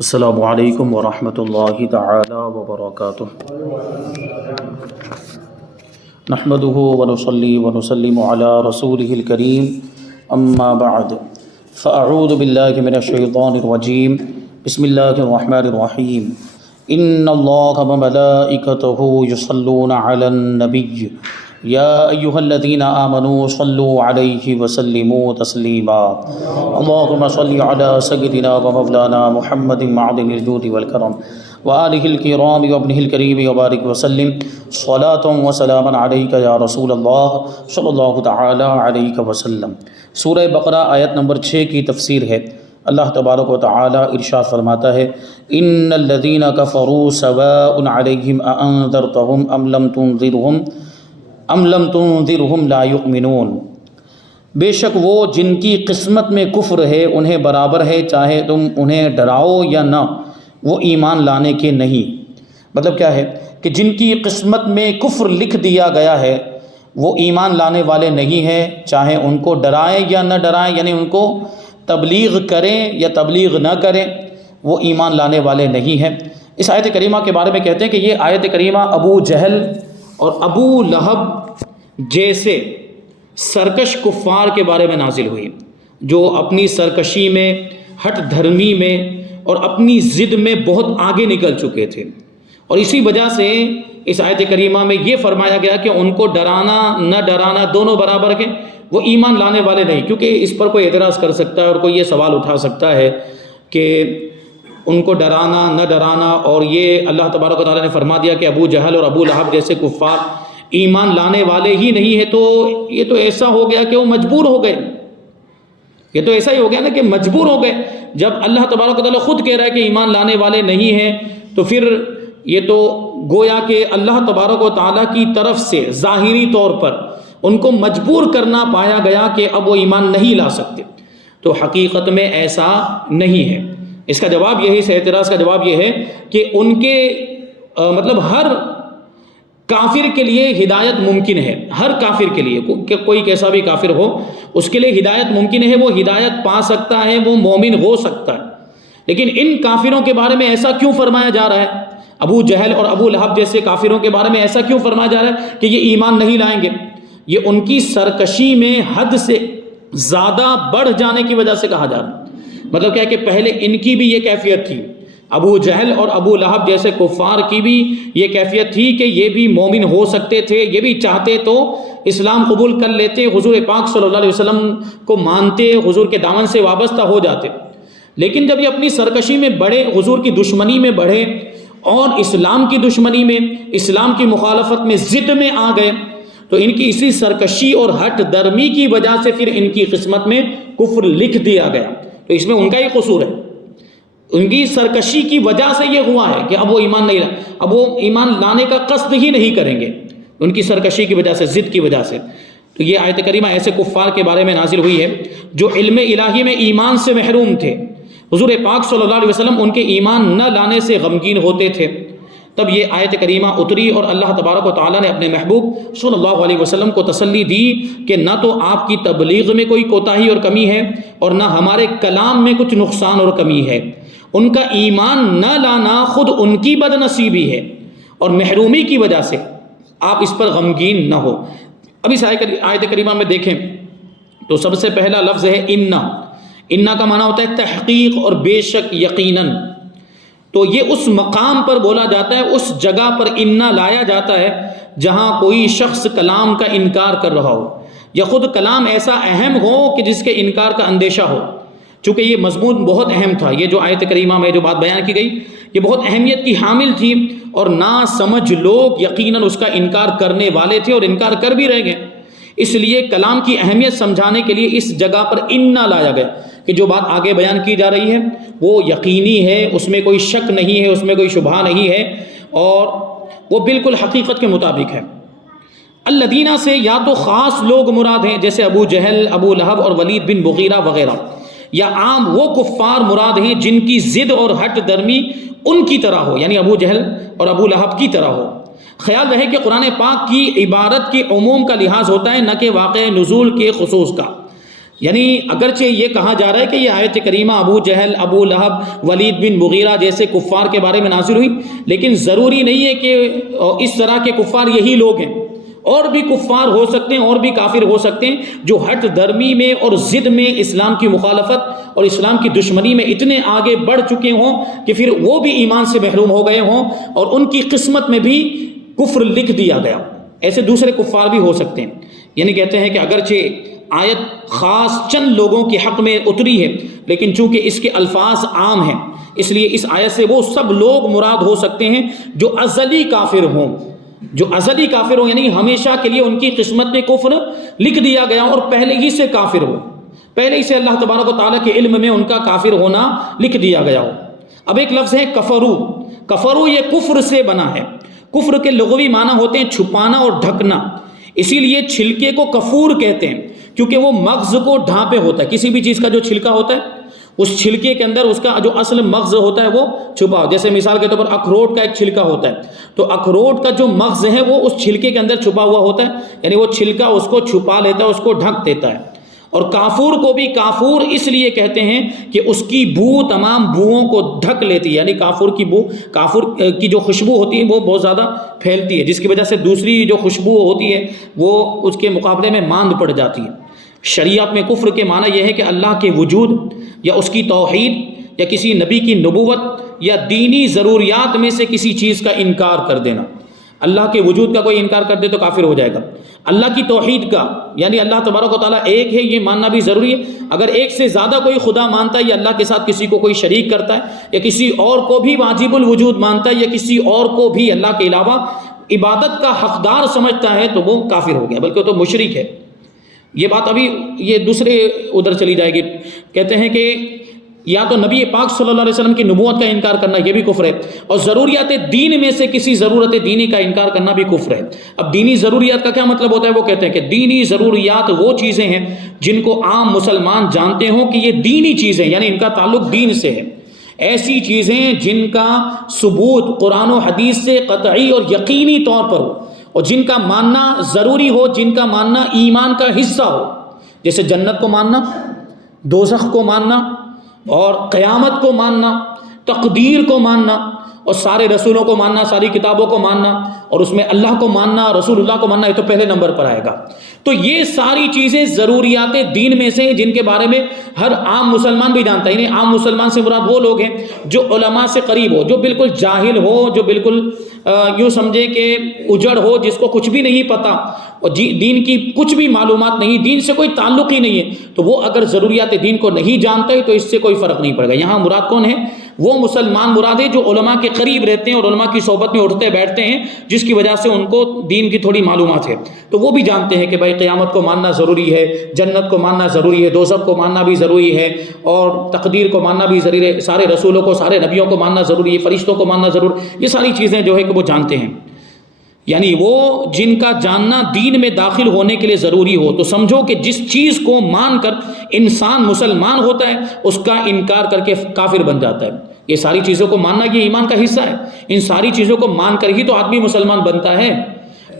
السلام علیکم ورحمۃ اللہ تعالی وبرکاتہ۔ نحمده ونصلی ونسلم علی رسوله الکریم، اما بعد فاعوذ باللہ من الشیطان الرجیم، بسم اللہ الرحمن الرحیم۔ ان اللہ وملائکتہ یصلون علی النبی یا ایہا الذین آمنوا صلوا علیہ وسلموا تسلیما۔ اللہم صل علی سیدنا ومولانا محمد معدن الجود والکرم وآلہ الکرام وابنہ الکریم وبارک وسلم صلاۃ وسلاما علیک یا رسول اللہ صلی اللہ تعالی علیہ وسلم۔ سورہ بقرہ آیت نمبر 6 کی تفسیر ہے۔ اللہ تبارک و تعالی ارشاد فرماتا ہے، ان الذین کفروا سواء علیہم اانذرتہم ام لم تنذرہم لا یؤمنون۔ بے شک وہ جن کی قسمت میں کفر ہے انہیں برابر ہے، چاہے تم انہیں ڈراؤ یا نہ، وہ ایمان لانے کے نہیں۔ مطلب کیا ہے کہ جن کی قسمت میں کفر لکھ دیا گیا ہے وہ ایمان لانے والے نہیں ہیں، چاہے ان کو ڈرائیں یا نہ ڈرائیں، یعنی ان کو تبلیغ کریں یا تبلیغ نہ کریں، وہ ایمان لانے والے نہیں ہیں۔ اس آیت کریمہ کے بارے میں کہتے ہیں کہ یہ آیت کریمہ ابو جہل اور ابو لہب جیسے سرکش کفار کے بارے میں نازل ہوئی، جو اپنی سرکشی میں، ہٹ دھرمی میں اور اپنی ضد میں بہت آگے نکل چکے تھے، اور اسی وجہ سے اس آیت کریمہ میں یہ فرمایا گیا کہ ان کو ڈرانا نہ ڈرانا دونوں برابر کے، وہ ایمان لانے والے نہیں۔ کیونکہ اس پر کوئی اعتراض کر سکتا ہے اور کوئی یہ سوال اٹھا سکتا ہے کہ ان کو ڈرانا نہ ڈرانا، اور یہ اللہ تبارک و تعالیٰ نے فرما دیا کہ ابو جہل اور ابو لہب جیسے کفار ایمان لانے والے ہی نہیں ہیں، تو یہ تو ایسا ہو گیا کہ وہ مجبور ہو گئے۔ یہ تو ایسا ہی ہو گیا نا کہ مجبور ہو گئے۔ جب اللہ تبارک و تعالیٰ خود کہہ رہا ہے کہ ایمان لانے والے نہیں ہیں، تو پھر یہ تو گویا کہ اللہ تبارک و تعالیٰ کی طرف سے ظاہری طور پر ان کو مجبور کرنا پایا گیا کہ اب وہ ایمان نہیں لا سکتے، تو حقیقت میں ایسا نہیں ہے۔ اس کا جواب یہ ہے، اس اعتراض کا جواب یہ ہے کہ ان کے مطلب ہر کافر کے لیے ہدایت ممکن ہے، ہر کافر کے لیے، کہ کوئی کیسا بھی کافر ہو اس کے لیے ہدایت ممکن ہے، وہ ہدایت پا سکتا ہے، وہ مومن ہو سکتا ہے۔ لیکن ان کافروں کے بارے میں ایسا کیوں فرمایا جا رہا ہے؟ ابو جہل اور ابو لہب جیسے کافروں کے بارے میں ایسا کیوں فرمایا جا رہا ہے کہ یہ ایمان نہیں لائیں گے؟ یہ ان کی سرکشی میں حد سے زیادہ بڑھ جانے کی وجہ سے کہا جا رہا ہے۔ مطلب کیا ہے کہ پہلے ان کی بھی یہ کیفیت تھی، ابو جہل اور ابو لہب جیسے کفار کی بھی یہ کیفیت تھی کہ یہ بھی مومن ہو سکتے تھے، یہ بھی چاہتے تو اسلام قبول کر لیتے، حضور پاک صلی اللہ علیہ وسلم کو مانتے، حضور کے دامن سے وابستہ ہو جاتے۔ لیکن جب یہ اپنی سرکشی میں بڑھے، حضور کی دشمنی میں بڑھے اور اسلام کی دشمنی میں، اسلام کی مخالفت میں، ضد میں آ گئے، تو ان کی اسی سرکشی اور ہٹ درمی کی وجہ سے پھر ان کی قسمت میں کفر لکھ دیا گیا۔ تو اس میں ان کا ہی قصور ہے، ان کی سرکشی کی وجہ سے یہ ہوا ہے کہ اب وہ ایمان نہیں اب وہ ایمان لانے کا قصد ہی نہیں کریں گے، ان کی سرکشی کی وجہ سے، ضد کی وجہ سے۔ تو یہ آیت کریمہ ایسے کفار کے بارے میں نازل ہوئی ہے جو علم الہی میں ایمان سے محروم تھے۔ حضور پاک صلی اللہ علیہ وسلم ان کے ایمان نہ لانے سے غمگین ہوتے تھے۔ تب یہ آیت کریمہ اتری اور اللہ تبارک و تعالیٰ نے اپنے محبوب صلی اللہ علیہ وسلم کو تسلی دی کہ نہ تو آپ کی تبلیغ میں کوئی کوتاہی اور کمی ہے، اور نہ ہمارے کلام میں کچھ نقصان اور کمی ہے۔ ان کا ایمان نہ لانا خود ان کی بد نصیبی ہے اور محرومی کی وجہ سے، آپ اس پر غمگین نہ ہو۔ اب اس آیت کریمہ میں دیکھیں تو سب سے پہلا لفظ ہے انا۔ انا کا معنی ہوتا ہے تحقیق اور بے شک، یقیناً۔ تو یہ اس مقام پر بولا جاتا ہے، اس جگہ پر انا لایا جاتا ہے جہاں کوئی شخص کلام کا انکار کر رہا ہو، یا خود کلام ایسا اہم ہو کہ جس کے انکار کا اندیشہ ہو۔ چونکہ یہ مضمون بہت اہم تھا، یہ جو آیت کریمہ میں جو بات بیان کی گئی یہ بہت اہمیت کی حامل تھی، اور نا سمجھ لوگ یقیناً اس کا انکار کرنے والے تھے اور انکار کر بھی رہ گئے۔ اس لیے کلام کی اہمیت سمجھانے کے لیے اس جگہ پر انا لایا گیا کہ جو بات آگے بیان کی جا رہی ہے وہ یقینی ہے، اس میں کوئی شک نہیں ہے، اس میں کوئی شبہ نہیں ہے، اور وہ بالکل حقیقت کے مطابق ہے۔ الذین سے یا تو خاص لوگ مراد ہیں جیسے ابو جہل، ابو لہب اور ولید بن مغیرہ وغیرہ، یا عام وہ کفار مراد ہیں جن کی ضد اور ہٹ درمی ان کی طرح ہو، یعنی ابو جہل اور ابو لہب کی طرح ہو۔ خیال رہے کہ قرآن پاک کی عبارت کے عموم کا لحاظ ہوتا ہے، نہ کہ واقع نزول کے خصوص کا۔ یعنی اگرچہ یہ کہا جا رہا ہے کہ یہ آیت کریمہ ابو جہل، ابو لہب، ولید بن مغیرہ جیسے کفار کے بارے میں نازل ہوئی، لیکن ضروری نہیں ہے کہ اس طرح کے کفار یہی لوگ ہیں، اور بھی کفار ہو سکتے ہیں، اور بھی کافر ہو سکتے ہیں جو ہٹ درمی میں اور ضد میں اسلام کی مخالفت اور اسلام کی دشمنی میں اتنے آگے بڑھ چکے ہوں کہ پھر وہ بھی ایمان سے محروم ہو گئے ہوں اور ان کی قسمت میں بھی کفر لکھ دیا گیا۔ ایسے دوسرے کفار بھی ہو سکتے ہیں۔ یعنی کہتے ہیں کہ اگرچہ آیت خاص چند لوگوں کے حق میں اتری ہے، لیکن چونکہ اس کے الفاظ عام ہیں، اس لیے اس آیت سے وہ سب لوگ مراد ہو سکتے ہیں جو ازلی کافر ہوں، جو ازلی کافر ہوں، یعنی ہمیشہ کے لیے ان کی قسمت میں کفر لکھ دیا گیا اور پہلے ہی سے کافر ہو، پہلے ہی سے اللہ تبارک و تعالیٰ کے علم میں ان کا کافر ہونا لکھ دیا گیا ہو۔ اب ایک لفظ ہے کفرو۔ کفرو یہ کفر سے بنا ہے۔ کفر کے لغوی معنی ہوتے ہیں چھپانا اور ڈھکنا، اسی لیے چھلکے کو کفور کہتے ہیں، کیونکہ وہ مغز کو ڈھانپے ہوتا ہے۔ کسی بھی چیز کا جو چھلکا ہوتا ہے اس چھلکے کے اندر اس کا جو اصل مغز ہوتا ہے وہ چھپا ہو۔ جیسے مثال کے طور پر اخروٹ کا ایک چھلکا ہوتا ہے، تو اخروٹ کا جو مغز ہے وہ اس چھلکے کے اندر چھپا ہوا ہوتا ہے، یعنی وہ چھلکا اس کو چھپا لیتا ہے، اس کو ڈھک دیتا ہے۔ اور کافور کو بھی کافور اس لیے کہتے ہیں کہ اس کی بو تمام بوؤں کو ڈھک لیتی ہے، یعنی کافور کی بو، کافور کی جو خوشبو ہوتی ہے وہ بہت زیادہ پھیلتی ہے، جس کی وجہ سے دوسری جو خوشبو ہوتی ہے وہ اس کے مقابلے میں ماند پڑ جاتی ہے۔ شریعت میں کفر کے معنی یہ ہے کہ اللہ کے وجود یا اس کی توحید یا کسی نبی کی نبوت یا دینی ضروریات میں سے کسی چیز کا انکار کر دینا۔ اللہ کے وجود کا کوئی انکار کر دے تو کافر ہو جائے گا۔ اللہ کی توحید کا، یعنی اللہ تبارک و تعالیٰ ایک ہے، یہ ماننا بھی ضروری ہے۔ اگر ایک سے زیادہ کوئی خدا مانتا ہے یا اللہ کے ساتھ کسی کو کوئی شریک کرتا ہے یا کسی اور کو بھی واجب الوجود مانتا ہے یا کسی اور کو بھی اللہ کے علاوہ عبادت کا حقدار سمجھتا ہے تو وہ کافر ہو گیا، بلکہ تو مشرک ہے۔ یہ بات ابھی یہ دوسرے ادھر چلی جائے گی۔ کہتے ہیں کہ یا تو نبی پاک صلی اللہ علیہ وسلم کی نبوت کا انکار کرنا یہ بھی کفر ہے، اور ضروریات دین میں سے کسی ضرورت دینی کا انکار کرنا بھی کفر ہے۔ اب دینی ضروریات کا کیا مطلب ہوتا ہے؟ وہ کہتے ہیں کہ دینی ضروریات وہ چیزیں ہیں جن کو عام مسلمان جانتے ہوں کہ یہ دینی چیزیں، یعنی ان کا تعلق دین سے ہے۔ ایسی چیزیں جن کا ثبوت قرآن و حدیث سے قطعی اور یقینی طور پر ہو اور جن کا ماننا ضروری ہو، جن کا ماننا ایمان کا حصہ ہو، جیسے جنت کو ماننا، دوزخ کو ماننا اور قیامت کو ماننا، تقدیر کو ماننا اور سارے رسولوں کو ماننا، ساری کتابوں کو ماننا اور اس میں اللہ کو ماننا، رسول اللہ کو ماننا، یہ تو پہلے نمبر پر آئے گا۔ تو یہ ساری چیزیں ضروریات دین میں سے جن کے بارے میں ہر عام مسلمان بھی جانتا ہے۔ یعنی عام مسلمان سے مراد وہ لوگ ہیں جو علماء سے قریب ہو، جو بالکل جاہل ہو، جو بالکل یوں سمجھے کہ اجڑ ہو، جس کو کچھ بھی نہیں پتہ اور دین کی کچھ بھی معلومات نہیں، دین سے کوئی تعلق ہی نہیں ہے، تو وہ اگر ضروریات دین کو نہیں جانتا ہے تو اس سے کوئی فرق نہیں پڑے گا۔ یہاں مراد کون ہے؟ وہ مسلمان مراد ہے جو علماء کے قریب رہتے ہیں اور علماء کی صحبت میں اٹھتے بیٹھتے ہیں، جس کی وجہ سے ان کو دین کی تھوڑی معلومات ہے، تو وہ بھی جانتے ہیں کہ بھائی قیامت کو ماننا ضروری ہے، جنت کو ماننا ضروری ہے، دوزخ کو ماننا بھی ضروری ہے اور تقدیر کو ماننا بھی ضروری ہے، سارے رسولوں کو، سارے نبیوں کو ماننا ضروری ہے، فرشتوں کو ماننا ضروری ہے۔ یہ ساری چیزیں جو ہے کہ وہ جانتے ہیں، یعنی وہ جن کا جاننا دین میں داخل ہونے کے لیے ضروری ہو۔ تو سمجھو کہ جس چیز کو مان کر انسان مسلمان ہوتا ہے اس کا انکار کر کے کافر بن جاتا ہے۔ یہ ساری چیزوں کو ماننا یہ ایمان کا حصہ ہے، ان ساری چیزوں کو مان کر ہی تو آدمی مسلمان بنتا ہے۔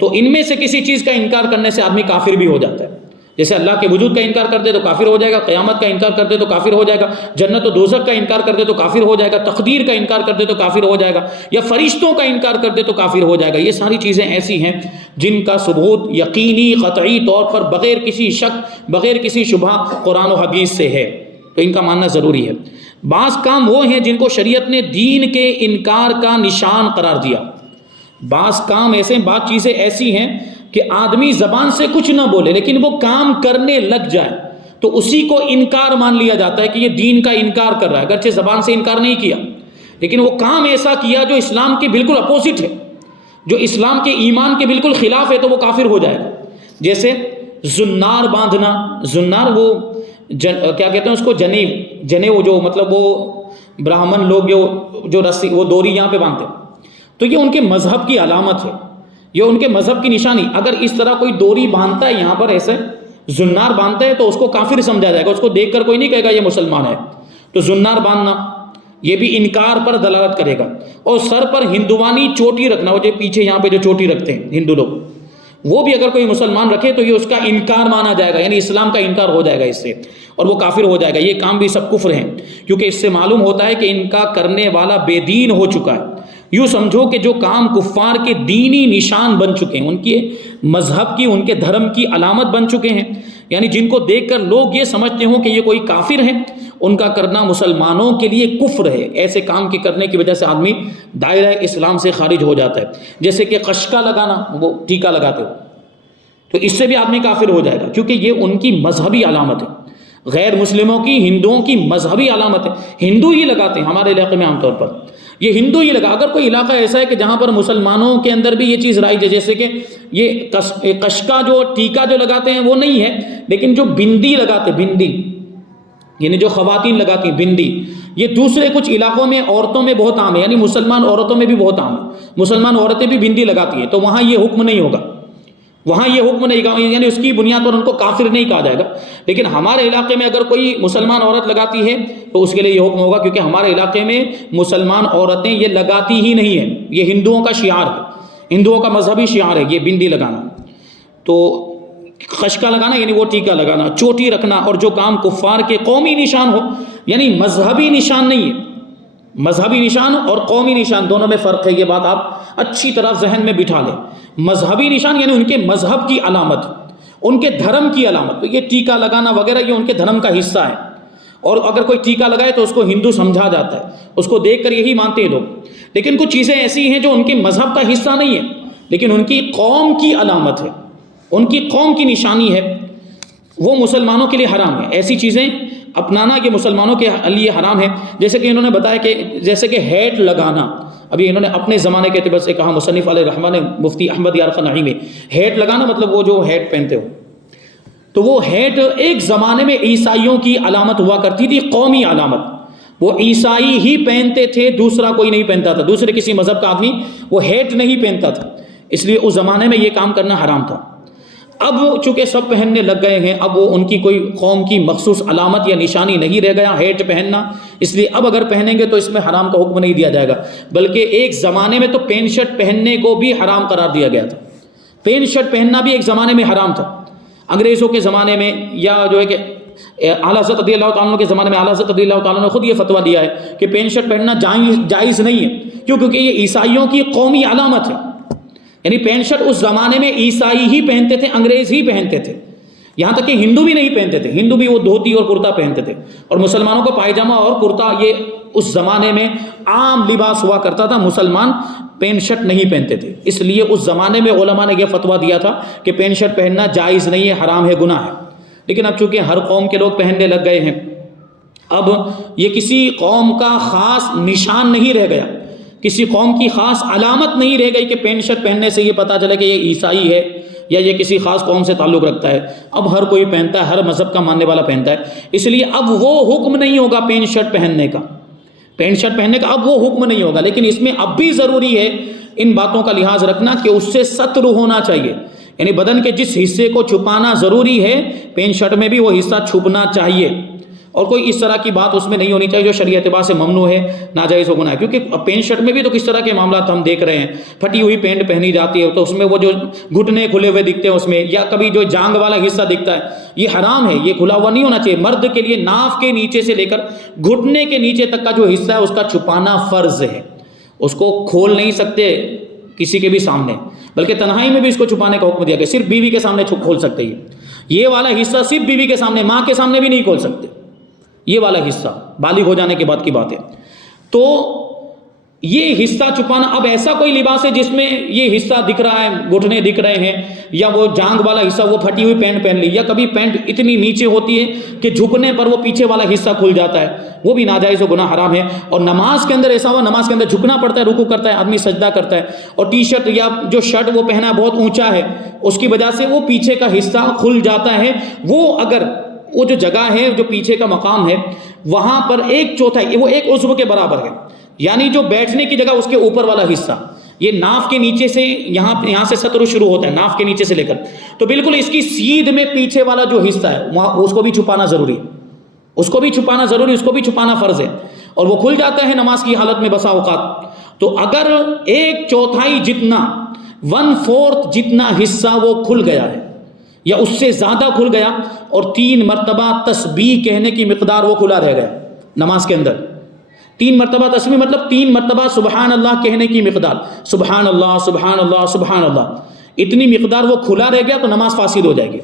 تو ان میں سے کسی چیز کا انکار کرنے سے آدمی کافر بھی ہو جاتا ہے۔ جیسے اللہ کے وجود کا انکار کر دے تو کافر ہو جائے گا، قیامت کا انکار کر دے تو کافر ہو جائے گا، جنت و دوزخ کا انکار کر دے تو کافر ہو جائے گا، تقدیر کا انکار کر دے تو کافر ہو جائے گا، یا فرشتوں کا انکار کر دے تو کافر ہو جائے گا۔ یہ ساری چیزیں ایسی ہیں جن کا ثبوت یقینی قطعی طور پر بغیر کسی شک، بغیر کسی شبہ قرآن و حدیث سے ہے، تو ان کا ماننا ضروری ہے۔ بعض کام وہ ہیں جن کو شریعت نے دین کے انکار کا نشان قرار دیا۔ بعض کام ایسے، بعض چیزیں ایسی ہیں کہ آدمی زبان سے کچھ نہ بولے لیکن وہ کام کرنے لگ جائے تو اسی کو انکار مان لیا جاتا ہے کہ یہ دین کا انکار کر رہا ہے، اگرچہ زبان سے انکار نہیں کیا لیکن وہ کام ایسا کیا جو اسلام کے بالکل اپوزٹ ہے، جو اسلام کے ایمان کے بالکل خلاف ہے، تو وہ کافر ہو جائے گا۔ جیسے زنار باندھنا، زنار وہ کیا کہتے ہیں اس کو، جنیو جو مطلب وہ براہمن لوگ جو رسی وہ ڈوری یہاں پہ باندھتے ہیں، تو یہ ان کے مذہب کی علامت ہے، یہ ان کے مذہب کی نشانی۔ اگر اس طرح کوئی ڈوری باندھتا ہے یہاں پر ایسے زنار باندھتا ہے تو اس کو کافر سمجھا جائے گا، اس کو دیکھ کر کوئی نہیں کہے گا یہ مسلمان ہے۔ تو زنار باندھنا یہ بھی انکار پر دلالت کرے گا۔ اور سر پر ہندوانی چوٹی رکھنا، وہ جو پیچھے یہاں پہ جو چوٹی رکھتے ہیں ہندو لوگ، وہ بھی اگر کوئی مسلمان رکھے تو یہ اس کا انکار مانا جائے گا، یعنی اسلام کا انکار ہو جائے گا اس سے، اور وہ کافر ہو جائے گا۔ یہ کام بھی سب کفر ہیں، کیونکہ اس سے معلوم ہوتا ہے کہ ان کا کرنے والا بے دین ہو چکا ہے۔ یوں سمجھو کہ جو کام کفار کے دینی نشان بن چکے ہیں، ان کے مذہب کی، ان کے دھرم کی علامت بن چکے ہیں، یعنی جن کو دیکھ کر لوگ یہ سمجھتے ہوں کہ یہ کوئی کافر ہے، ان کا کرنا مسلمانوں کے لیے کفر ہے۔ ایسے کام کے کرنے کی وجہ سے آدمی دائرہ اسلام سے خارج ہو جاتا ہے، جیسے کہ قشقہ لگانا، وہ ٹیکا لگاتے ہو، تو اس سے بھی آدمی کافر ہو جائے گا، کیونکہ یہ ان کی مذہبی علامت ہے، غیر مسلموں کی، ہندوؤں کی مذہبی علامت ہے۔ ہندو ہی لگاتے ہیں ہمارے علاقے میں، عام طور پر یہ ہندو ہی لگا۔ اگر کوئی علاقہ ایسا ہے کہ جہاں پر مسلمانوں کے اندر بھی یہ چیز رائج ہے، جیسے کہ یہ قشقہ جو ٹیکا جو لگاتے ہیں وہ نہیں ہے، لیکن جو بندی لگاتے، بندی یعنی جو خواتین لگاتی ہیں بندی، یہ دوسرے کچھ علاقوں میں عورتوں میں بہت عام ہے، یعنی مسلمان عورتوں میں بھی بہت عام ہے، مسلمان عورتیں بھی بندی لگاتی ہیں، تو وہاں یہ حکم نہیں ہوگا، وہاں یہ حکم نہیں ہوگا، یعنی اس کی بنیاد پر ان کو کافر نہیں کہا جائے گا۔ لیکن ہمارے علاقے میں اگر کوئی مسلمان عورت لگاتی ہے تو اس کے لیے یہ حکم ہوگا، کیونکہ ہمارے علاقے میں مسلمان عورتیں یہ لگاتی ہی نہیں ہیں، یہ ہندوؤں کا شعار ہے، ہندوؤں کا مذہبی شعار ہے یہ بندی لگانا۔ تو خشکہ لگانا یعنی وہ ٹیکا لگانا، چوٹی رکھنا، اور جو کام کفار کے قومی نشان ہو، یعنی مذہبی نشان نہیں ہے، مذہبی نشان اور قومی نشان دونوں میں فرق ہے، یہ بات آپ اچھی طرح ذہن میں بٹھا لیں۔ مذہبی نشان یعنی ان کے مذہب کی علامت، ان کے دھرم کی علامت، تو یہ ٹیکا لگانا وغیرہ یہ ان کے دھرم کا حصہ ہے، اور اگر کوئی ٹیکا لگائے تو اس کو ہندو سمجھا جاتا ہے، اس کو دیکھ کر یہی مانتے ہیں لوگ۔ لیکن کچھ چیزیں ایسی ہیں جو ان کے مذہب کا حصہ نہیں ہے، لیکن ان کی قوم کی علامت ہے، ان کی قوم کی نشانی ہے، وہ مسلمانوں کے لیے حرام ہے۔ ایسی چیزیں اپنانا یہ مسلمانوں کے لیے حرام ہے، جیسے کہ انہوں نے بتایا کہ جیسے کہ ہیٹ لگانا، ابھی انہوں نے اپنے زمانے کے اعتبار سے کہا، مصنف علیہ الرحمٰن نے مفتی احمد یار خنائی میں، ہیٹ لگانا مطلب وہ جو ہیٹ پہنتے ہو، تو وہ ہیٹ ایک زمانے میں عیسائیوں کی علامت ہوا کرتی تھی، قومی علامت، وہ عیسائی ہی پہنتے تھے، دوسرا کوئی نہیں پہنتا تھا، دوسرے کسی مذہب کا آدمی وہ ہیٹ نہیں پہنتا تھا، اس لیے اس زمانے میں یہ کام کرنا حرام تھا۔ اب چونکہ سب پہننے لگ گئے ہیں، اب وہ ان کی کوئی قوم کی مخصوص علامت یا نشانی نہیں رہ گیا ہیٹ پہننا، اس لیے اب اگر پہنیں گے تو اس میں حرام کا حکم نہیں دیا جائے گا، بلکہ ایک زمانے میں تو پینٹ شرٹ پہننے کو بھی حرام قرار دیا گیا تھا، پینٹ شرٹ پہننا بھی ایک زمانے میں حرام تھا، انگریزوں کے زمانے میں، یا جو ہے کہ اعلیٰ حضرت رضی اللہ تعالیٰ عنہ کے زمانے میں اعلیٰ حضرت رضی اللہ تعالیٰ نے خود یہ فتویٰ دیا ہے کہ پینٹ شرٹ پہننا جائز نہیں ہے، کیوں؟ کیونکہ یہ عیسائیوں کی قومی علامت ہے، یعنی پینٹ شرٹ اس زمانے میں عیسائی ہی پہنتے تھے، انگریز ہی پہنتے تھے، یہاں تک کہ ہندو بھی نہیں پہنتے تھے، ہندو بھی وہ دھوتی اور کرتا پہنتے تھے، اور مسلمانوں کو پائجامہ اور کرتا یہ اس زمانے میں عام لباس ہوا کرتا تھا، مسلمان پینٹ شرٹ نہیں پہنتے تھے، اس لیے اس زمانے میں علماء نے یہ فتویٰ دیا تھا کہ پینٹ شرٹ پہننا جائز نہیں ہے، حرام ہے، گناہ ہے۔ لیکن اب چونکہ ہر قوم کے لوگ پہننے لگ گئے ہیں، اب یہ کسی قوم کا خاص نشان نہیں رہ گیا، کسی قوم کی خاص علامت نہیں رہ گئی کہ پینٹ شرٹ پہننے سے یہ پتہ چلے کہ یہ عیسائی ہے یا یہ کسی خاص قوم سے تعلق رکھتا ہے، اب ہر کوئی پہنتا ہے، ہر مذہب کا ماننے والا پہنتا ہے، اس لیے اب وہ حکم نہیں ہوگا پینٹ شرٹ پہننے کا، پینٹ شرٹ پہننے کا اب وہ حکم نہیں ہوگا، لیکن اس میں اب بھی ضروری ہے ان باتوں کا لحاظ رکھنا کہ اس سے ستر ہونا چاہیے، یعنی بدن کے جس حصے کو چھپانا ضروری ہے، پینٹ شرٹ میں بھی وہ حصہ چھپنا چاہیے، اور کوئی اس طرح کی بات اس میں نہیں ہونی چاہیے جو شرعی اعتبار سے ممنوع ہے، ناجائز و گناہ ہے، کیونکہ پینٹ شرٹ میں بھی تو کس طرح کے معاملات ہم دیکھ رہے ہیں، پھٹی ہوئی پینٹ پہنی جاتی ہے تو اس میں وہ جو گھٹنے کھلے ہوئے دکھتے ہیں اس میں، یا کبھی جو جانگ والا حصہ دکھتا ہے، یہ حرام ہے، یہ کھلا ہوا نہیں ہونا چاہیے، مرد کے لیے ناف کے نیچے سے لے کر گھٹنے کے نیچے تک کا جو حصہ ہے اس کا چھپانا فرض ہے، اس کو کھول نہیں سکتے کسی کے بھی سامنے، بلکہ تنہائی میں بھی اس کو چھپانے کا حکم دیا گیا، صرف بیوی کے سامنے کھول سکتے ہیں، یہ والا حصہ صرف بیوی کے سامنے، ماں کے سامنے بھی نہیں کھول سکتے، یہ والا حصہ بالغ ہو جانے کے بعد کی بات ہے۔ تو یہ حصہ چھپانا، اب ایسا کوئی لباس ہے جس میں یہ حصہ دکھ رہا ہے، گھٹنے دکھ رہے ہیں، یا وہ جانگ والا حصہ، وہ پھٹی ہوئی پینٹ پہن لی، یا کبھی پینٹ اتنی نیچے ہوتی ہے کہ جھکنے پر وہ پیچھے والا حصہ کھل جاتا ہے، وہ بھی ناجائز و گناہ حرام ہے۔ اور نماز کے اندر ایسا ہوا، نماز کے اندر جھکنا پڑتا ہے، رکوع کرتا ہے آدمی، سجدہ کرتا ہے، اور ٹی شرٹ یا جو شرٹ وہ پہنا ہے بہت اونچا ہے، اس کی وجہ سے وہ پیچھے کا حصہ کھل جاتا ہے، وہ اگر وہ جو جگہ ہے، جو پیچھے کا مقام ہے، وہاں پر 1/4 وہ ایک عضو کے برابر ہے، یعنی جو بیٹھنے کی جگہ اس کے اوپر والا حصہ، یہ ناف کے نیچے سے یہاں سے سطر شروع ہوتا ہے، ناف کے نیچے سے لے کر، تو بالکل اس کی سیدھ میں پیچھے والا جو حصہ ہے وہاں اس کو بھی چھپانا ضروری ہے، اس کو بھی چھپانا ضروری، اس کو بھی چھپانا فرض ہے، اور وہ کھل جاتا ہے نماز کی حالت میں بسا اوقات۔ تو اگر 1/4 جتنا 1/4 جتنا حصہ وہ کھل گیا ہے یا اس سے زیادہ کھل گیا، اور 3 مرتبہ تسبیح کہنے کی مقدار وہ کھلا رہ گیا نماز کے اندر. 3 مرتبہ تسبیح مطلب 3 مرتبہ سبحان اللہ کہنے کی مقدار، سبحان اللہ سبحان اللہ سبحان اللہ، اتنی مقدار وہ کھلا رہ گیا تو نماز فاسد ہو جائے گی،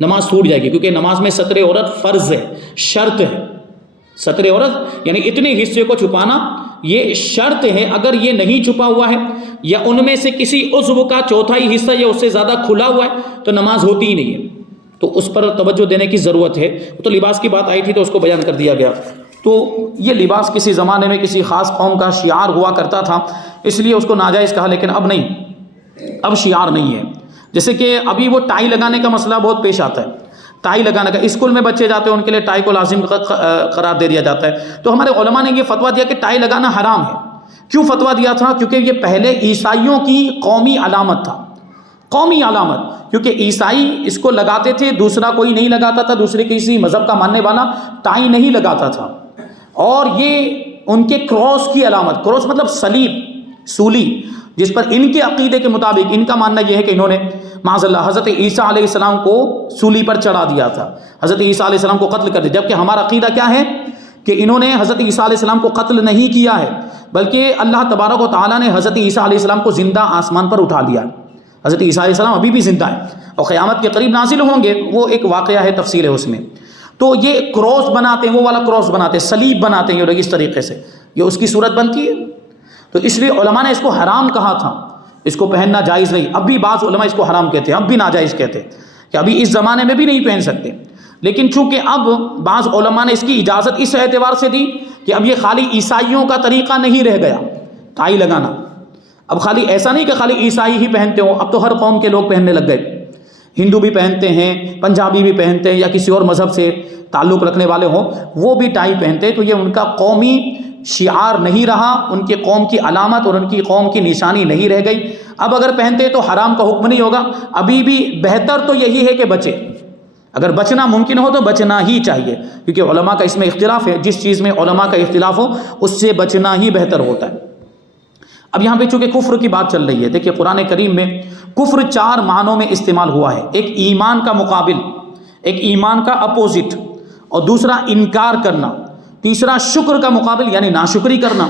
نماز ٹوٹ جائے گی. کیونکہ نماز میں ستر عورت فرض ہے، شرط ہے. ستر عورت یعنی اتنے حصے کو چھپانا یہ شرط ہے. اگر یہ نہیں چھپا ہوا ہے یا ان میں سے کسی عضو کا چوتھائی حصہ یا اس سے زیادہ کھلا ہوا ہے تو نماز ہوتی ہی نہیں ہے. تو اس پر توجہ دینے کی ضرورت ہے. تو لباس کی بات آئی تھی تو اس کو بیان کر دیا گیا. تو یہ لباس کسی زمانے میں کسی خاص قوم کا شعار ہوا کرتا تھا، اس لیے اس کو ناجائز کہا، لیکن اب نہیں، اب شعار نہیں ہے. جیسے کہ ابھی وہ ٹائی لگانے کا مسئلہ بہت پیش آتا ہے. ٹائی لگانے کا اسکول میں بچے جاتے ہیں ان کے لیے ٹائی کو لازم قرار دے دیا جاتا ہے. تو ہمارے علماء نے یہ فتویٰ دیا کہ ٹائی لگانا حرام ہے. کیوں فتویٰ دیا تھا؟ کیونکہ یہ پہلے عیسائیوں کی قومی علامت تھا، قومی علامت. کیونکہ عیسائی اس کو لگاتے تھے، دوسرا کوئی نہیں لگاتا تھا، دوسرے کسی مذہب کا ماننے والا ٹائی نہیں لگاتا تھا. اور یہ ان کے کراس کی علامت، کراس مطلب صلیب، سولی، جس پر ان کے عقیدے کے مطابق ان کا ماننا یہ ہے کہ انہوں نے معاذ اللہ حضرت عیسیٰ علیہ السلام کو سولی پر چڑھا دیا تھا، حضرت عیسیٰ علیہ السلام کو قتل کر دیا. جبکہ ہمارا عقیدہ کیا ہے کہ انہوں نے حضرت عیسیٰ علیہ السلام کو قتل نہیں کیا ہے، بلکہ اللہ تبارک و تعالیٰ نے حضرت عیسیٰ علیہ السلام کو زندہ آسمان پر اٹھا لیا. حضرت عیسیٰ علیہ السلام ابھی بھی زندہ ہے اور قیامت کے قریب نازل ہوں گے. وہ ایک واقعہ ہے، تفصیل ہے اس میں. تو یہ کراس بناتے ہیں، وہ والا کراس بناتے ہیں، صلیب بناتے ہیں یہ لوگ اس طریقے سے، یہ اس کی صورت بنتی ہے. تو اس لیے علماء نے اس کو حرام کہا تھا، اس کو پہننا جائز نہیں. اب بھی بعض علماء اس کو حرام کہتے ہیں، اب بھی ناجائز کہتے ہیں کہ ابھی اس زمانے میں بھی نہیں پہن سکتے. لیکن چونکہ اب بعض علماء نے اس کی اجازت اس اعتبار سے دی کہ اب یہ خالی عیسائیوں کا طریقہ نہیں رہ گیا ٹائی لگانا. اب خالی ایسا نہیں کہ خالی عیسائی ہی پہنتے ہوں، اب تو ہر قوم کے لوگ پہننے لگ گئے. ہندو بھی پہنتے ہیں، پنجابی بھی پہنتے ہیں، یا کسی اور مذہب سے تعلق رکھنے والے ہوں وہ بھی ٹائی پہنتے ہیں. تو یہ ان کا قومی شعار نہیں رہا، ان کے قوم کی علامت اور ان کی قوم کی نشانی نہیں رہ گئی. اب اگر پہنتے تو حرام کا حکم نہیں ہوگا. ابھی بھی بہتر تو یہی ہے کہ بچے، اگر بچنا ممکن ہو تو بچنا ہی چاہیے، کیونکہ علماء کا اس میں اختلاف ہے. جس چیز میں علماء کا اختلاف ہو اس سے بچنا ہی بہتر ہوتا ہے. اب یہاں پہ چونکہ کفر کی بات چل رہی ہے، دیکھیے قرآن کریم میں کفر 4 معنوں میں استعمال ہوا ہے. ایک ایمان کا مقابل، ایک ایمان کا اپوزٹ، اور دوسرا انکار کرنا، تیسرا شکر کا مقابل یعنی ناشکری کرنا.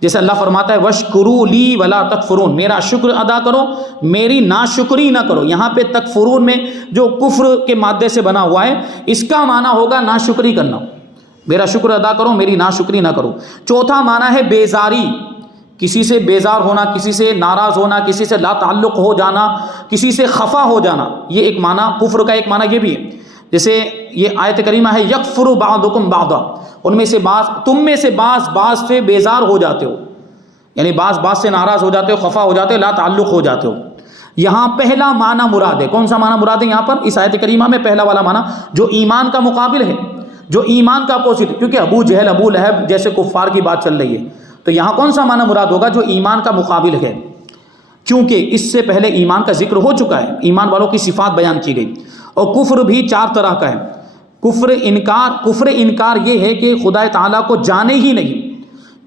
جیسے اللہ فرماتا ہے وَاشْكُرُوا لِي وَلَا تَكْفُرُونَ، میرا شکر ادا کرو، میری ناشکری نہ کرو. یہاں پہ تکفرون میں جو کفر کے مادے سے بنا ہوا ہے اس کا معنی ہوگا ناشکری کرنا. میرا شکر ادا کرو، میری ناشکری نہ کرو. چوتھا معنی ہے بیزاری، کسی سے بیزار ہونا، کسی سے ناراض ہونا، کسی سے لا تعلق ہو جانا، کسی سے خفا ہو جانا. یہ ایک معنی کفر کا، ایک معنی یہ بھی ہے. جیسے یہ آیت کریمہ ہے یکفر بعضکم بعضا، ان میں سے بعض، تم میں سے بعض سے بیزار ہو جاتے ہو، یعنی بعض سے ناراض ہو جاتے ہو، خفا ہو جاتے ہو، لا تعلق ہو جاتے ہو. یہاں پہلا معنی مراد ہے. کون سا معنی مراد ہے یہاں پر اس آیت کریمہ میں؟ پہلا والا معنی جو ایمان کا مقابل ہے، جو ایمان کا اپوزٹ. کیونکہ ابو جہل، ابو لہب جیسے کفار کی بات چل رہی ہے، تو یہاں کون سا معنی مراد ہوگا؟ جو ایمان کا مقابل ہے. کیونکہ اس سے پہلے ایمان کا ذکر ہو چکا ہے، ایمان والوں کی صفات بیان کی گئی. اور کفر بھی 4 طرح کا ہے. کفر انکار یہ ہے کہ خدا تعالیٰ کو جانے ہی نہیں.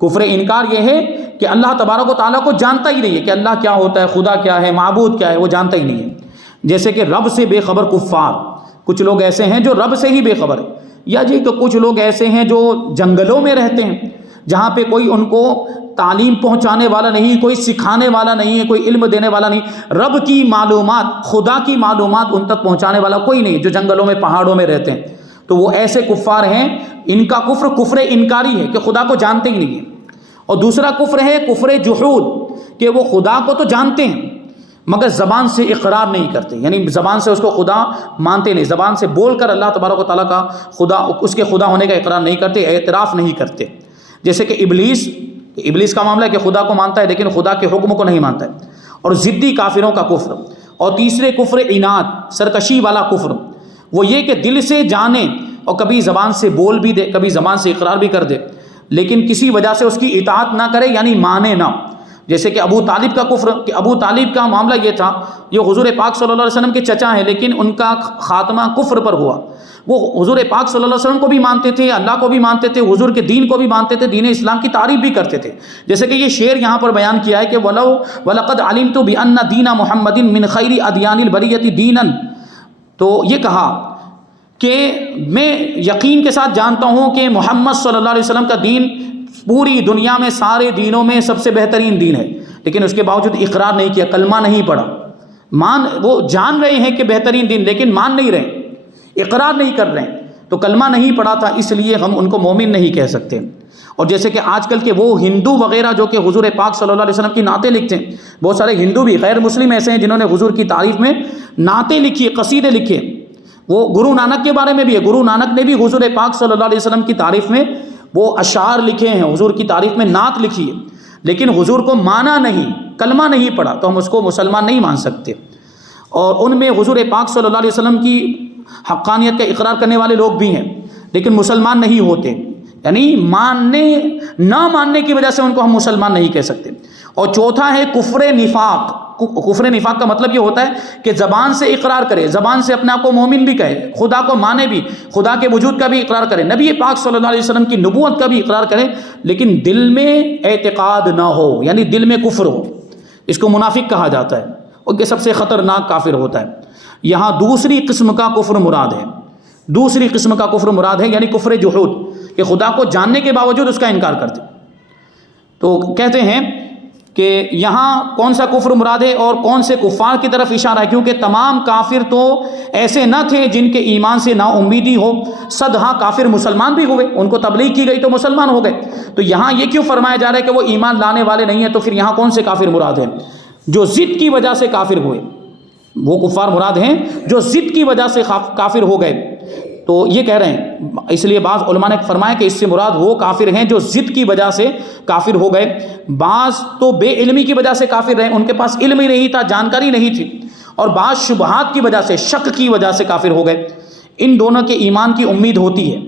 کفر انکار یہ ہے کہ اللہ تبارک و تعالیٰ کو جانتا ہی نہیں ہے کہ اللہ کیا ہوتا ہے، خدا کیا ہے، معبود کیا ہے، وہ جانتا ہی نہیں ہے. جیسے کہ رب سے بے خبر کفار، کچھ لوگ ایسے ہیں جو رب سے ہی بے خبر ہے. یا جی تو کچھ لوگ ایسے ہیں جو جنگلوں میں رہتے ہیں جہاں پہ کوئی ان کو تعلیم پہنچانے والا نہیں، کوئی سکھانے والا نہیں ہے، کوئی علم دینے والا نہیں. رب کی معلومات، خدا کی معلومات ان تک پہنچانے والا کوئی نہیں، جو جنگلوں میں پہاڑوں میں رہتے ہیں. تو وہ ایسے کفار ہیں. ان کا کفر انکاری ہے کہ خدا کو جانتے ہی نہیں ہیں. اور دوسرا کفر ہے کفر جحود، کہ وہ خدا کو تو جانتے ہیں مگر زبان سے اقرار نہیں کرتے، یعنی زبان سے اس کو خدا مانتے نہیں، زبان سے بول کر اللہ تبارک و تعالیٰ کا خدا، اس کے خدا ہونے کا اقرار نہیں کرتے، اعتراف نہیں کرتے. جیسے کہ ابلیس کا معاملہ ہے کہ خدا کو مانتا ہے لیکن خدا کے حکم کو نہیں مانتا ہے. اور ضدی کافروں کا کفر. اور تیسرے کفر عناد، سرکشی والا کفر، وہ یہ کہ دل سے جانے اور کبھی زبان سے بول بھی دے، کبھی زبان سے اقرار بھی کر دے، لیکن کسی وجہ سے اس کی اطاعت نہ کرے، یعنی مانے نہ. جیسے کہ ابو طالب کا کفر، کہ ابو طالب کا معاملہ یہ تھا، یہ حضور پاک صلی اللہ علیہ وسلم کے چچا ہیں، لیکن ان کا خاتمہ کفر پر ہوا۔ وہ حضور پاک صلی اللہ علیہ وسلم کو بھی مانتے تھے، اللہ کو بھی مانتے تھے، حضور کے دین کو بھی مانتے تھے، دین اسلام کی تعریف بھی کرتے تھے۔ جیسے کہ یہ شعر یہاں پر بیان کیا ہے کہ وَلَقَدْ عَلِمْتُ بِأَنَّ دِينَ مُحَمَّدٍ مِّن خَيْرِ أَدْيَانِ الْبَرِيَّةِ دِينًا، تو یہ کہا کہ میں یقین کے ساتھ جانتا ہوں کہ محمد صلی اللہ علیہ وسلم کا دین پوری دنیا میں سارے دینوں میں سب سے بہترین دین ہے، لیکن اس کے باوجود اقرار نہیں کیا، کلمہ نہیں پڑھا۔ وہ جان رہے ہیں کہ بہترین دین، لیکن مان نہیں رہے، اقرار نہیں کر رہے ہیں، تو کلمہ نہیں پڑھا تھا، اس لیے ہم ان کو مومن نہیں کہہ سکتے۔ اور جیسے کہ آج کل کے وہ ہندو وغیرہ جو کہ حضور پاک صلی اللہ علیہ وسلم کی نعتیں لکھتے ہیں، بہت سارے ہندو بھی غیر مسلم ایسے ہیں جنہوں نے حضور کی تعریف میں نعتیں لکھی، قصیدے لکھے۔ وہ گرو نانک کے بارے میں بھی ہے، گرو نانک نے بھی حضور پاک صلی اللہ علیہ وسلم کی تعریف میں وہ اشعار لکھے ہیں، حضور کی تعریف میں نعت لکھی ہے، لیکن حضور کو مانا نہیں، کلمہ نہیں پڑھا، تو ہم اس کو مسلمان نہیں مان سکتے۔ اور ان میں حضور پاک صلی اللہ علیہ وسلم کی حقانیت کا اقرار کرنے والے لوگ بھی ہیں، لیکن مسلمان نہیں ہوتے، یعنی نہ ماننے کی وجہ سے ان کو ہم مسلمان نہیں کہہ سکتے۔ اور چوتھا ہے کفر نفاق۔ کفر نفاق کا مطلب یہ ہوتا ہے کہ زبان سے اقرار کرے، زبان سے اپنے آپ کو مومن بھی کہے، خدا کو مانے بھی، خدا کے وجود کا بھی اقرار کرے، نبی پاک صلی اللہ علیہ وسلم کی نبوت کا بھی اقرار کرے، لیکن دل میں اعتقاد نہ ہو، یعنی دل میں کفر ہو، اس کو منافق کہا جاتا ہے، اور یہ سب سے خطرناک کافر ہوتا ہے۔ یہاں دوسری قسم کا کفر مراد ہے، دوسری قسم کا کفر مراد ہے، یعنی کفر جحود، کہ خدا کو جاننے کے باوجود اس کا انکار کرتے۔ تو کہتے ہیں کہ یہاں کون سا کفر مراد ہے اور کون سے کفار کی طرف اشارہ ہے، کیونکہ تمام کافر تو ایسے نہ تھے جن کے ایمان سے نا امیدی ہو، صدہا کافر مسلمان بھی ہوئے، ان کو تبلیغ کی گئی تو مسلمان ہو گئے۔ تو یہاں یہ کیوں فرمایا جا رہا ہے کہ وہ ایمان لانے والے نہیں ہیں؟ تو پھر یہاں کون سے کافر مراد ہیں؟ جو ضد کی وجہ سے کافر ہوئے، وہ کفار مراد ہیں جو ضد کی وجہ سے کافر ہو گئے۔ تو یہ کہہ رہے ہیں، اس لیے بعض علماء نے فرمایا کہ اس سے مراد وہ کافر ہیں جو ضد کی وجہ سے کافر ہو گئے، بعض تو بے علمی کی وجہ سے کافر رہے، ان کے پاس علم ہی نہیں تھا، جانکاری نہیں تھی، اور بعض شبہات کی وجہ سے، شک کی وجہ سے کافر ہو گئے۔ ان دونوں کے ایمان کی امید ہوتی ہے،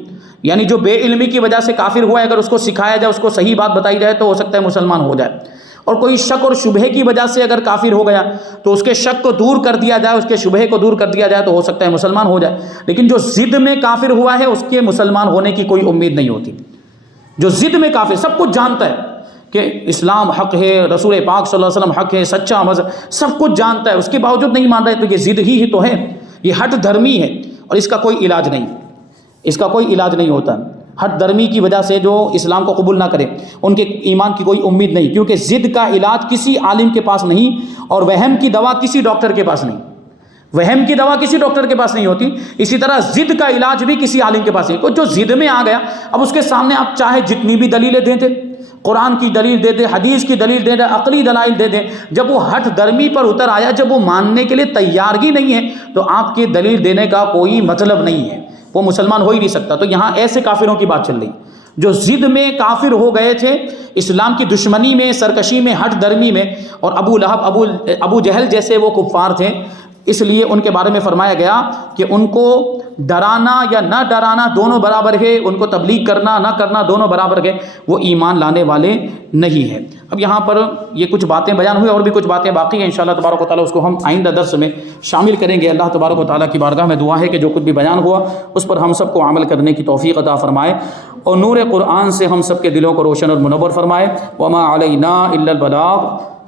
یعنی جو بے علمی کی وجہ سے کافر ہوا ہے، اگر اس کو سکھایا جائے، اس کو صحیح بات بتائی جائے تو ہو سکتا ہے مسلمان ہو جائے۔ اور کوئی شک اور شبہ کی وجہ سے اگر کافر ہو گیا تو اس کے شک کو دور کر دیا جائے، اس کے شبہ کو دور کر دیا جائے تو ہو سکتا ہے مسلمان ہو جائے۔ لیکن جو ضد میں کافر ہوا ہے اس کے مسلمان ہونے کی کوئی امید نہیں ہوتی۔ جو ضد میں کافر، سب کچھ جانتا ہے کہ اسلام حق ہے، رسول پاک صلی اللہ علیہ وسلم حق ہے، سچا مذہب، سب کچھ جانتا ہے، اس کے باوجود نہیں مان رہے، تو یہ ضد ہی تو ہے، یہ ہٹ دھرمی ہے، اور اس کا کوئی علاج نہیں، اس کا کوئی علاج نہیں ہوتا۔ ہٹ درمی کی وجہ سے جو اسلام کو قبول نہ کرے، ان کے ایمان کی کوئی امید نہیں، کیونکہ ضد کا علاج کسی عالم کے پاس نہیں، اور وہم کی دوا کسی ڈاکٹر کے پاس نہیں، وہم کی دوا کسی ڈاکٹر کے پاس نہیں ہوتی۔ اسی طرح ضد کا علاج بھی کسی عالم کے پاس نہیں۔ کوئی جو ضد میں آ گیا، اب اس کے سامنے آپ چاہے جتنی بھی دلیلیں دے دیں، قرآن کی دلیل دے دیں، حدیث کی دلیل دے دیں، عقلی دلائل دے دیں، جب وہ ہٹ درمی پر اتر آیا، جب وہ ماننے کے لیے تیار ہی نہیں ہے، تو آپ کی دلیل دینے کا کوئی مطلب نہیں ہے، وہ مسلمان ہو ہی نہیں سکتا۔ تو یہاں ایسے کافروں کی بات چل رہی جو ضد میں کافر ہو گئے تھے، اسلام کی دشمنی میں، سرکشی میں، ہٹ درمی میں، اور ابو لہب، ابو جہل جیسے وہ کفار تھے، اس لیے ان کے بارے میں فرمایا گیا کہ ان کو ڈرانا یا نہ ڈرانا دونوں برابر ہے، ان کو تبلیغ کرنا نہ کرنا دونوں برابر ہے، وہ ایمان لانے والے نہیں ہیں۔ اب یہاں پر یہ کچھ باتیں بیان ہوئی، اور بھی کچھ باتیں باقی ہیں، انشاءاللہ تبارک و تعالیٰ اس کو ہم آئندہ درس میں شامل کریں گے۔ اللہ تبارک و تعالیٰ کی بارگاہ میں دعا ہے کہ جو کچھ بھی بیان ہوا اس پر ہم سب کو عمل کرنے کی توفیق عطا فرمائے، اور نور قرآن سے ہم سب کے دلوں کو روشن اور منور فرمائے۔ وما علینا الا البلاغ۔